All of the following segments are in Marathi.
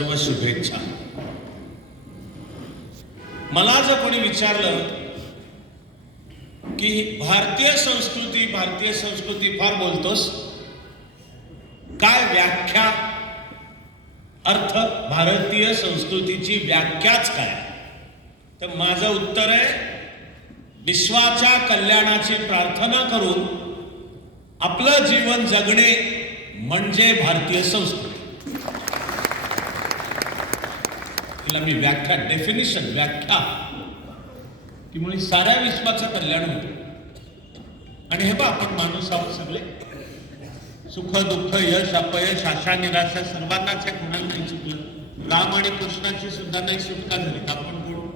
सर्व शुभेच्छा. मला जर कोणी विचारलं की भारतीय संस्कृती भारतीय संस्कृती फार बोलतोस? काय व्याख्या अर्थ भारतीय संस्कृतीची व्याख्याच काय? तर माझं उत्तर आहे विश्वाच्या कल्याणाची प्रार्थना करून आपलं जीवन जगणे म्हणजे भारतीय संस्कृती. तिला मी व्याख्या डेफिनेशन व्याख्या. की साऱ्या विश्वाचं कल्याण होतं. आणि हे बा आपण माणूस आहोत सगळे. सुख दुःख यश अपयश आशा निराशा सर्वांनाच आहे कोणाला नाही चुकलं. राम आणि कृष्णाची सुद्धा नाही सुटका झाली आपण कोण?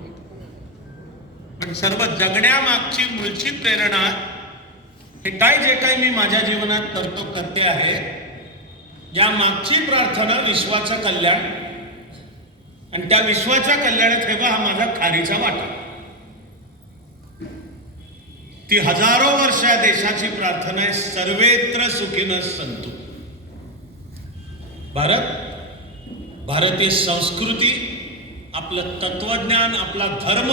पण सर्व जगण्यामागची मूळची प्रेरणा हे काय जे काही मी माझ्या जीवनात करतो करते आहे या मागची प्रार्थना विश्वाचं कल्याण. आणि त्या विश्वाच्या कल्याणात ठेवा हा माझा खारीचा वाटा. ती हजारो वर्ष या देशाची प्रार्थना आहे सर्वेत्र सुखीन संतो भारत भारतीय संस्कृती आपलं तत्वज्ञान आपला धर्म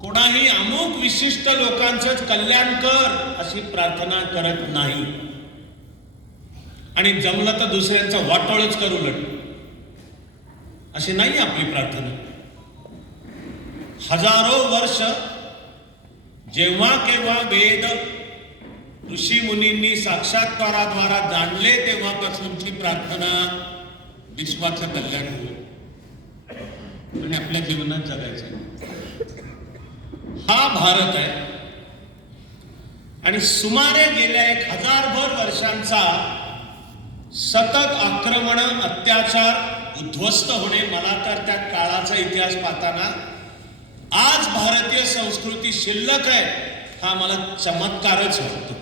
कोणाही अमुक विशिष्ट लोकांचंच कल्याण कर अशी प्रार्थना करत नाही. आणि जमलं तर दुसऱ्यांचा वाटोळच करू लट अशी नाही आपली प्रार्थना. हजारो वर्ष जेव्हा केव्हा वेद ऋषी मुनींनी साक्षात्काराद्वारा जाणले तेव्हापासूनची प्रार्थना विश्वाचं कल्याण हो आणि आपल्या जीवनात जगायचं हा भारत आहे. आणि सुमारे गेल्या एक हजारभर वर्षांचा सतत आक्रमण अत्याचार उद्ध्वस्त होणे मला तर त्या काळाचा इतिहास पाहताना आज भारतीय संस्कृती शिल्लक आहे हा मला चमत्कारच वाटतो.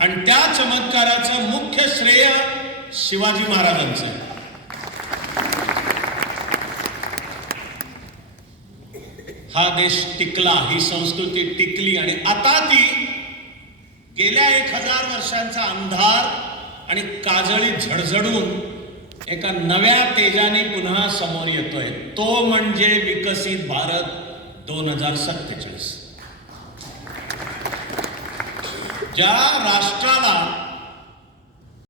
आणि त्या चमत्काराचं मुख्य श्रेय शिवाजी महाराजांचं आहे. हा देश टिकला ही संस्कृती टिकली आणि आता ती गेल्या एक हजार वर्षांचा अंधार आणि काजळी झडझडून एका नव्या तेजाने पुन्हा समोर येतोय. तो म्हणजे विकसित भारत दोन हजार सत्तेचाळीस. ज्या राष्ट्राला